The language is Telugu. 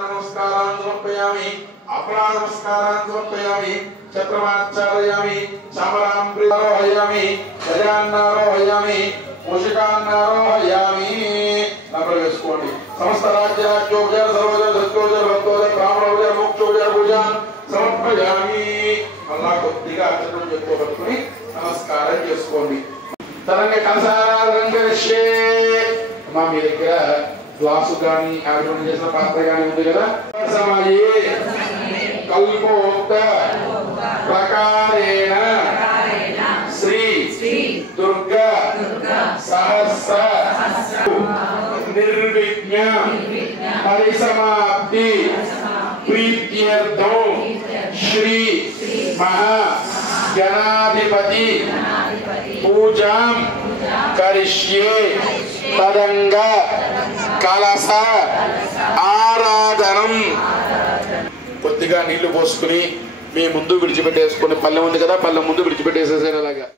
नमस्कारान् समर्पयामि अपराध नमस्कारान् समर्पयामि छत्रमाचारयामि चामरां प्रियारोहयामि गजान्नारोहयामि मूषिकान्नारोहयामि नमस्कोटि समस्त राज्याज्योपचार सर्वोपचार सत्योपचार भक्तोपचार ब्राह्मणोपचार मोक्षोपचार पूजा समर्पयामि अल्लाह కొద్దిగా అర్చన చేసుకోబట్టుకొని నమస్కారం చేసుకోండి తరంగ కలసారాధన చేసే మా మీ దగ్గర గ్లాసు గాని ఆవిడ చేసిన పాత్ర గాని ఉంది కదా సమాయే కల్పోక్త ప్రకారేణ శ్రీ దుర్గా సహస్ర నిర్విఘ్న పరిసమాప్తి ప్రీత్యర్థం శ్రీ మహా గణాధిపతి పూజాం కరిష్యే తదంగ కలస ఆరాధనం కొద్దిగా నీళ్లు పోసుకుని మీ ముందు విడిచిపెట్టేసుకుని పల్లెం ఉంది కదా పల్లెం ముందు విడిచిపెట్టేసేసేలాగా